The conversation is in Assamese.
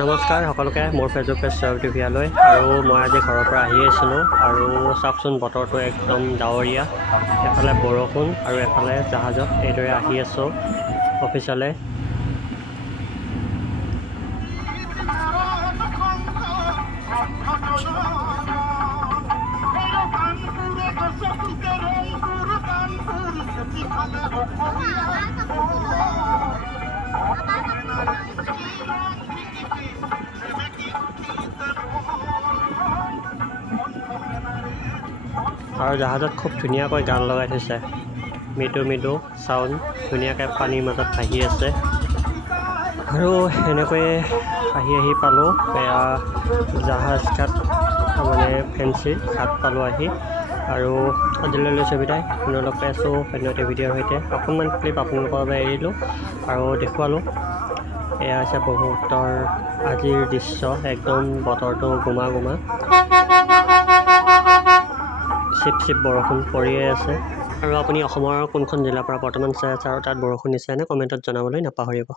নমস্কাৰ সকলোকে মোৰ ফেচবুক পেজ সৌৰভ টিভিয়ালৈ আৰু মই আজি ঘৰৰ পৰা আহি আছিলোঁ আৰু চাওকচোন বতৰটো একদম ডাৱৰীয়া এফালে বৰষুণ আৰু এফালে জাহাজত এইদৰে আহি আছোঁ অফিচলৈ। আৰু জাহাজত খুব ধুনীয়াকৈ গান লগাই থৈছে, মৃদু মৃদু চাউণ্ড ধুনীয়াকৈ পানীৰ মাজত ভাহি আছে। আৰু এনেকৈয়ে আহি পালোঁ এয়া জাহাজ ঘাট মানে ফেঞ্চি ঘাট পালোঁ আহি। আৰু আজিলৈ লৈছোঁ বিদায়, পুনৰ লগ পাই আছোঁ অন্য এটা ভিডিঅ'ৰ সৈতে। অকণমান ক্লিপ আপোনালোকৰ বাবে এৰিলোঁ আৰু দেখুৱালোঁ। এয়া হৈছে ব্ৰহ্মপুত্ৰৰ আজিৰ দৃশ্য, একদম বতৰটো গোমা গোমা, চিপ চিপ বৰষুণ পৰিয়ে আছে। আৰু আপুনি অসমৰ কোনখন জিলাৰ পৰা বৰ্তমান চাই আছে আৰু তাত বৰষুণ দিছেনে কমেণ্টত জনাবলৈ নাপাহৰিব।